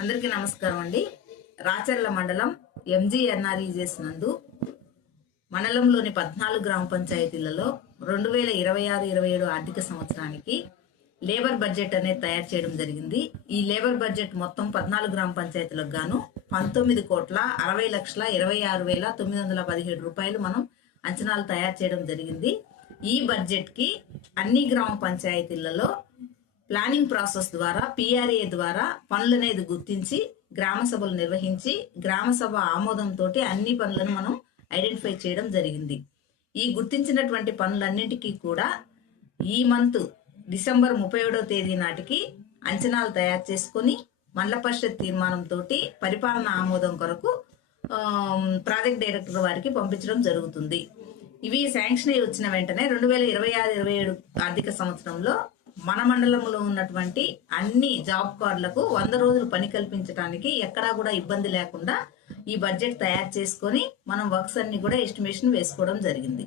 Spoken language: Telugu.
అందరికీ నమస్కారం అండి. రాచర్ల మండలం ఎంజీఎన్ఆర్ఈజెస్ నందు మండలంలోని 14 గ్రామ పంచాయతీలలో 2026-27 ఆర్థిక సంవత్సరానికి లేబర్ బడ్జెట్ అనేది తయారు చేయడం జరిగింది. ఈ లేబర్ బడ్జెట్ మొత్తం 14 గ్రామ పంచాయతీలకు గాను 19,60,26,917 రూపాయలు మనం అంచనాలు తయారు చేయడం జరిగింది. ఈ బడ్జెట్ కి అన్ని గ్రామ పంచాయతీలలో ప్లానింగ్ ప్రాసెస్ ద్వారా పిఆర్ఏ ద్వారా పనులు అనేది గుర్తించి గ్రామ సభలు నిర్వహించి గ్రామ సభ ఆమోదంతో అన్ని పనులను మనం ఐడెంటిఫై చేయడం జరిగింది. ఈ గుర్తించినటువంటి పనులన్నింటికీ కూడా ఈ మంత్ డిసెంబర్ 31వ తేదీ నాటికి అంచనాలు తయారు చేసుకొని మండల పరిషత్ తీర్మానంతో పరిపాలన ఆమోదం కొరకు ప్రాజెక్ట్ డైరెక్టర్ వారికి పంపించడం జరుగుతుంది. ఇవి శాంక్షన్ అయి వచ్చిన వెంటనే 2026-27 ఆర్థిక సంవత్సరంలో మన మండలంలో ఉన్నటువంటి అన్ని జాబ్ కార్డులకు 100 రోజులు పని కల్పించడానికి ఎక్కడా కూడా ఇబ్బంది లేకుండా ఈ బడ్జెట్ తయారు చేసుకొని మనం వర్క్స్ అన్ని కూడా ఎస్టిమేషన్ వేసుకోవడం జరిగింది.